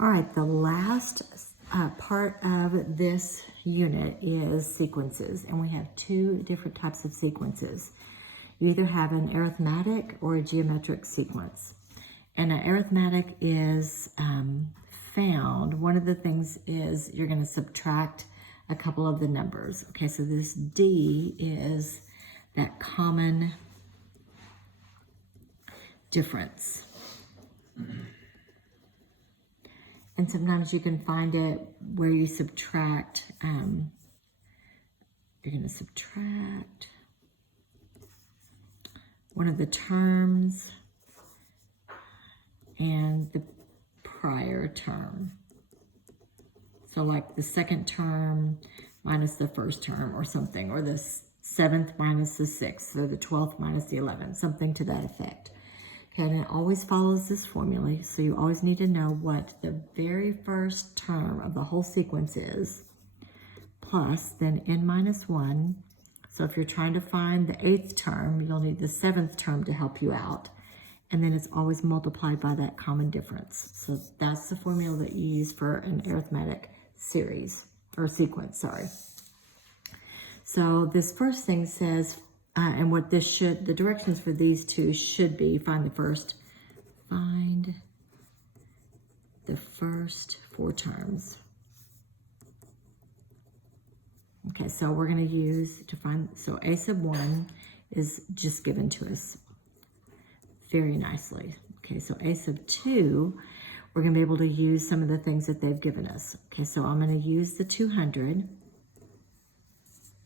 All right, the last part of this unit is sequences, and we have two different types of sequences. You either have an arithmetic or a geometric sequence. And an arithmetic is found, one of the things is you're going to subtract a couple of the numbers. Okay, so this D is that common difference. And sometimes you can find it where you subtract, you're going to subtract one of the terms and the prior term. So like the second term minus the first term or something, or the 7th minus the 6th, or the 12th minus the 11th, something to that effect. Okay, and it always follows this formula, so you always need to know what the very first term of the whole sequence is, plus then n minus 1. So if you're trying to find the 8th term, you'll need the 7th term to help you out. And then it's always multiplied by that common difference. So that's the formula that you use for an arithmetic series, or sequence, sorry. So this first thing says, and what this should, the directions for these two should be, find the first four terms. Okay, so we're going to use to find, so a sub 1 is just given to us very nicely. Okay, so a sub 2, we're going to be able to use some of the things that they've given us. Okay, so I'm going to use the 200,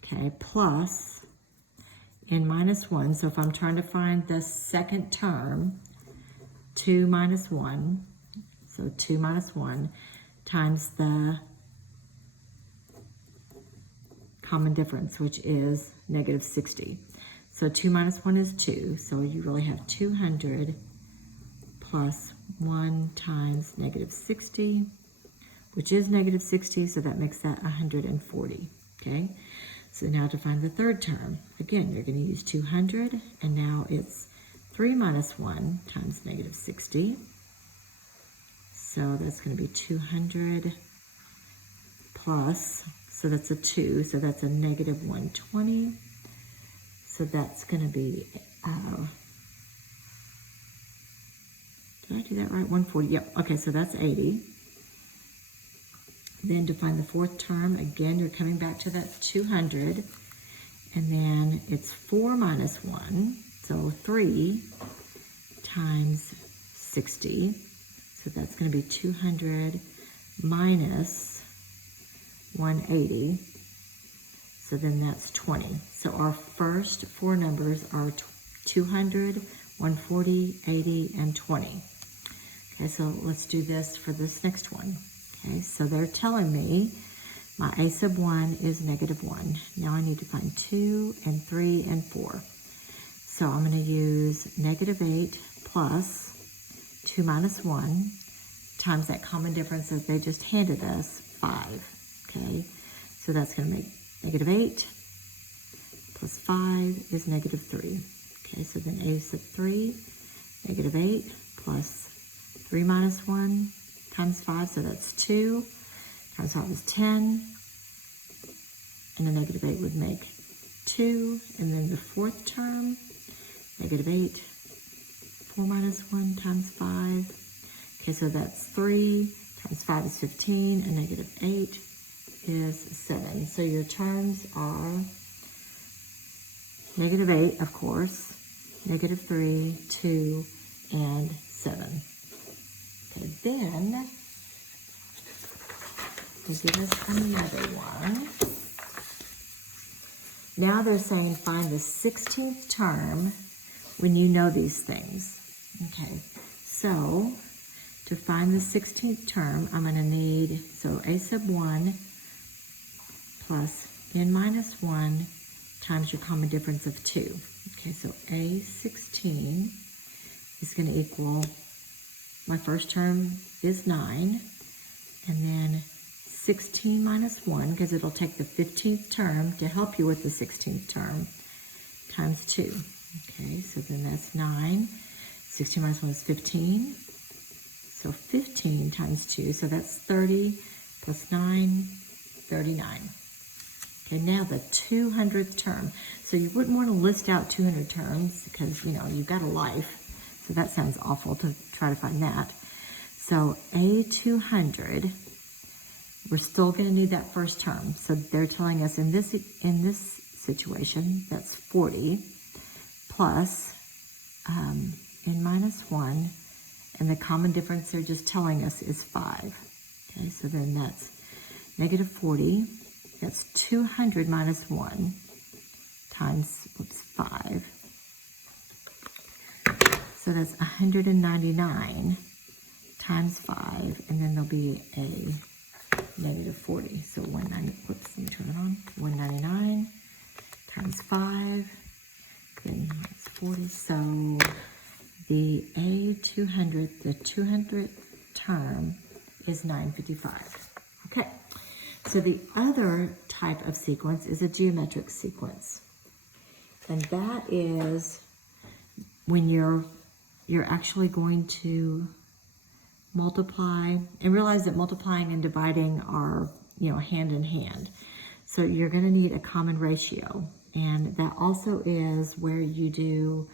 okay, plus n minus 1. So if I'm trying to find the second term, 2 minus 1, so 2 minus 1 times the common difference, which is negative 60. So 2 minus 1 is 2, so you really have 200 plus 1 times negative 60, which is negative 60, so that makes that 140, okay? So now to find the third term, again, you're going to use 200, and now it's 3 minus 1 times negative 60. So that's going to be 200 plus, so that's a 2, so that's a negative 120. So that's going to be, did I do that right? 140, yep. Okay, so that's 80. Then to find the fourth term, again, you're coming back to that 200, and then it's 4 minus 1, so 3 times 60, so that's going to be 200 minus 180, so then that's 20. So our first four numbers are 200, 140, 80, and 20. Okay, so let's do this for this next one. Okay, so they're telling me my a sub 1 is negative 1. Now I need to find 2 and 3 and 4. So I'm going to use negative 8 plus 2 minus 1 times that common difference that they just handed us, 5. Okay, so that's going to make negative 8 plus 5 is negative 3. Okay, so then a sub 3, negative 8 plus 3 minus 1 times 5, so that's 2, times 5 is 10, and a negative 8 would make 2, and then the fourth term, negative 8, 4 minus 1 times 5, okay, so that's 3, times 5 is 15, and negative 8 is 7. So your terms are negative 8, of course, negative 3, 2, and 7. Okay, then we'll give us another one. Now they're saying find the 16th term when you know these things. Okay, so to find the 16th term, I'm going to need, so a sub 1 plus n minus 1 times your common difference of 2. Okay, so a 16 is going to equal, my first term is 9, and then 16 minus 1, because it'll take the 15th term to help you with the 16th term, times 2. Okay, so then that's 9. 16 minus 1 is 15. So 15 times 2, so that's 30 plus 9, 39. Okay, now the 200th term. So you wouldn't want to list out 200 terms because, you know, you've got a life. So that sounds awful to try to find that. So A200, we're still going to need that first term. So they're telling us in this situation, that's 40 plus n minus 1, and the common difference they're just telling us is 5. Okay, so then that's negative 40. That's 200 minus 1 times, 5. So that's 199 times 5, and then there'll be a negative 40. So 199 times 5, then that's 40. So the A200, the 200th term is 955. Okay, so the other type of sequence is a geometric sequence. And that is when you're actually going to multiply, and realize that multiplying and dividing are, you know, hand in hand. So you're going to need a common ratio, and that also is where you do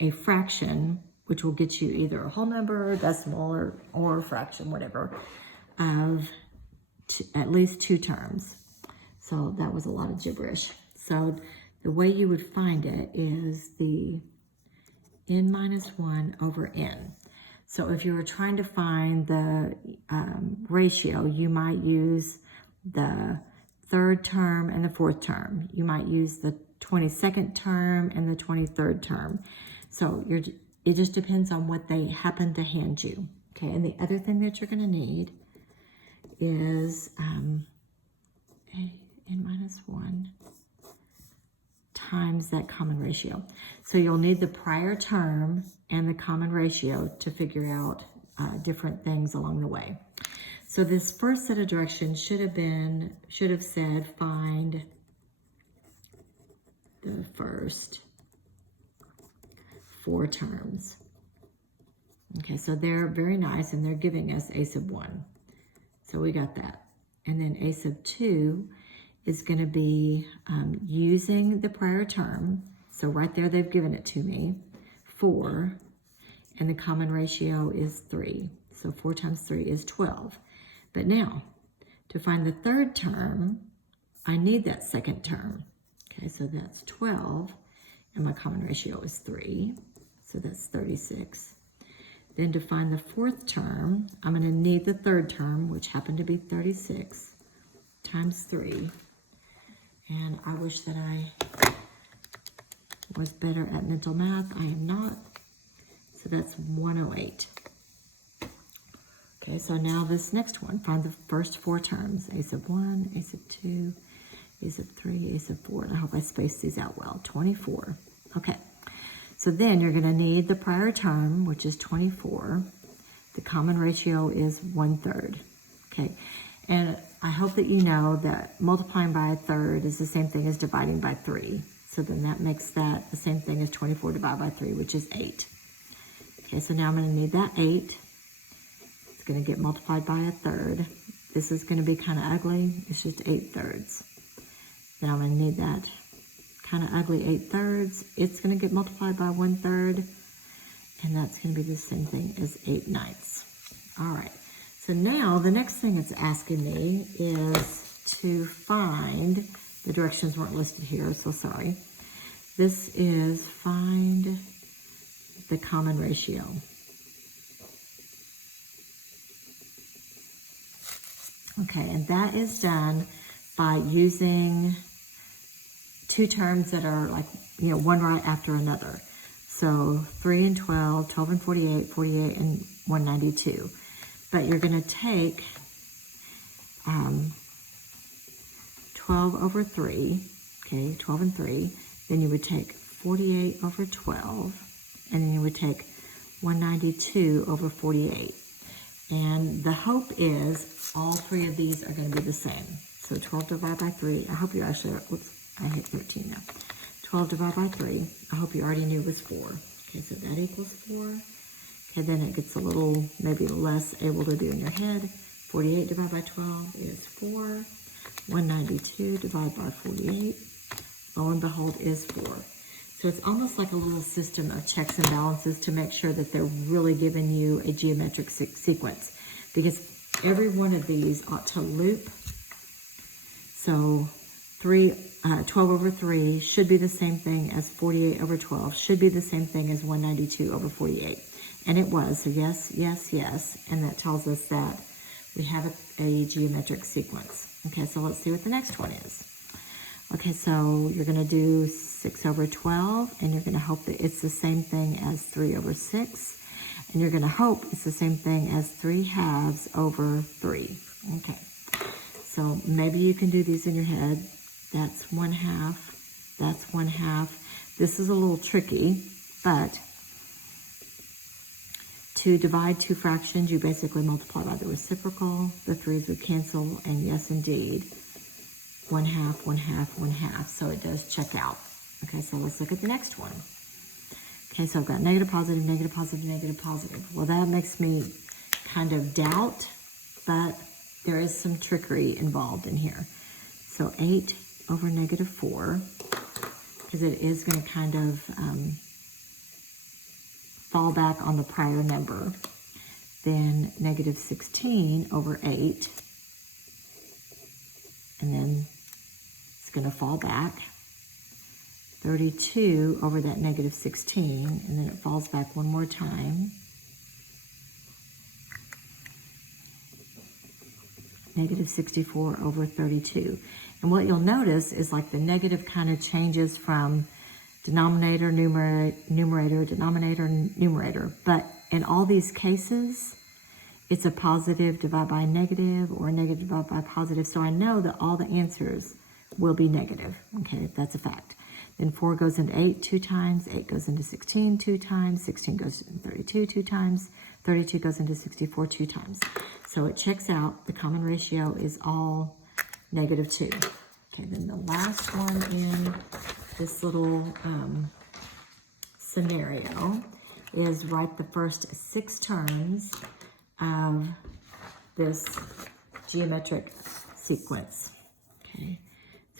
a fraction, which will get you either a whole number, decimal, or a fraction, whatever, of at least 2 terms. So that was a lot of gibberish. So the way you would find it is the n minus 1 over n. So if you were trying to find the ratio, you might use the 3rd term and the 4th term. You might use the 22nd term and the 23rd term. So it just depends on what they happen to hand you. Okay, and the other thing that you're going to need is n minus 1 times that common ratio. So you'll need the prior term and the common ratio to figure out different things along the way. So this first set of directions should have said find the first 4 terms. Okay, so they're very nice, and they're giving us a sub 1. So we got that. And then a sub 2 is going to be using the prior term. So right there, they've given it to me, 4, and the common ratio is 3. So 4 times 3 is 12. But now, to find the 3rd term, I need that 2nd term. Okay, so that's 12, and my common ratio is 3. So that's 36. Then to find the 4th term, I'm going to need the 3rd term, which happened to be 36, times 3. And I wish that I was better at mental math. I am not. So that's 108. Okay, so now this next one, find the first 4 terms. A sub 1, a sub 2, a sub 3, a sub 4. And I hope I spaced these out well. 24. Okay. So then you're going to need the prior term, which is 24. The common ratio is 1/3. Okay, and I hope that you know that multiplying by 1/3 is the same thing as dividing by 3. So then that makes that the same thing as 24 divided by 3, which is 8. Okay, so now I'm going to need that 8. It's going to get multiplied by 1/3. This is going to be kind of ugly. It's just 8/3. Then I'm going to need that kind of ugly 8/3. It's going to get multiplied by 1/3, and that's going to be the same thing as 8/9. All right, so now the next thing it's asking me is to find, the directions weren't listed here, so sorry. This is find the common ratio. Okay, and that is done by using 2 terms that are like, you know, one right after another. So 3 and 12, 12 and 48, 48 and 192. But you're going to take 12 over 3, okay, 12 and 3. Then you would take 48 over 12, and then you would take 192 over 48. And the hope is all 3 of these are going to be the same. So 12 divided by 3, I hope you actually, oops, I hit 13 now. 12 divided by 3, I hope you already knew was 4. Okay, so that equals 4. Okay, then it gets a little, maybe less able to do in your head. 48 divided by 12 is 4. 192 divided by 48, lo and behold, is 4. So it's almost like a little system of checks and balances to make sure that they're really giving you a geometric sequence, because every one of these ought to loop. So 12 over 3 should be the same thing as 48 over 12, should be the same thing as 192 over 48. And it was, so yes, yes, yes, and that tells us that we have a geometric sequence. Okay, so let's see what the next one is. Okay, so you're gonna do 6 over 12, and you're gonna hope that it's the same thing as 3 over 6, and you're gonna hope it's the same thing as 3 halves over 3. Okay, so maybe you can do these in your head. That's 1 half, that's 1 half. This is a little tricky, but to divide two fractions, you basically multiply by the reciprocal. The 3's would cancel, and yes, indeed, 1 half, 1 half, 1 half. So it does check out. Okay, so let's look at the next one. Okay, so I've got negative, positive, negative, positive, negative, positive. Well, that makes me kind of doubt, but there is some trickery involved in here. So 8 over negative 4, because it is going to kind of fall back on the prior number. Then negative 16 over 8, and then it's going to fall back. 32 over that negative 16, and then it falls back one more time. Negative 64 over 32. And what you'll notice is like the negative kind of changes from denominator, numerator, denominator, numerator. But in all these cases, it's a positive divided by a negative or a negative divided by a positive. So I know that all the answers will be negative. Okay, that's a fact. Then 4 goes into 8 2 times, 8 goes into 16 2 times, 16 goes into 32 2 times, 32 goes into 64 2 times. So it checks out. The common ratio is all negative 2. Okay, then the last one in this little scenario is write the first 6 terms of this geometric sequence. Okay,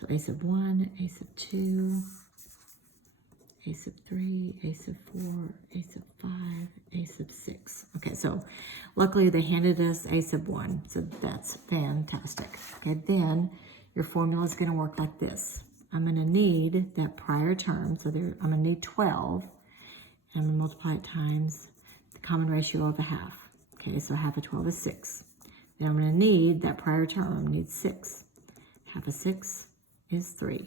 so a sub 1, a sub 2, a sub 3, a sub 4, a sub 5, a sub 6. Okay, so luckily they handed us a sub 1, so that's fantastic. Okay, then your formula is going to work like this. I'm going to need that prior term, so there, I'm going to need 12, and I'm going to multiply it times the common ratio of a half. Okay, so half of 12 is 6. Then I'm going to need that prior term, I need 6. Half of 6 is 3.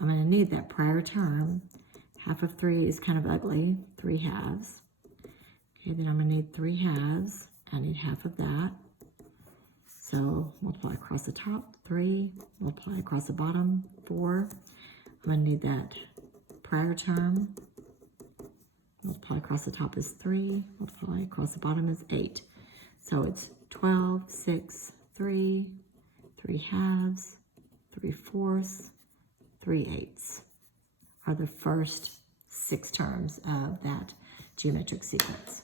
I'm going to need that prior term. Half of 3 is kind of ugly, 3 halves. Okay, then I'm going to need 3 halves. I need half of that. So multiply across the top, 3. Multiply across the bottom, 4. I'm going to need that prior term. Multiply across the top is 3. Multiply across the bottom is 8. So it's 12, 6, 3, 3 halves, 3 fourths, 3 eighths are the first 6 terms of that geometric sequence.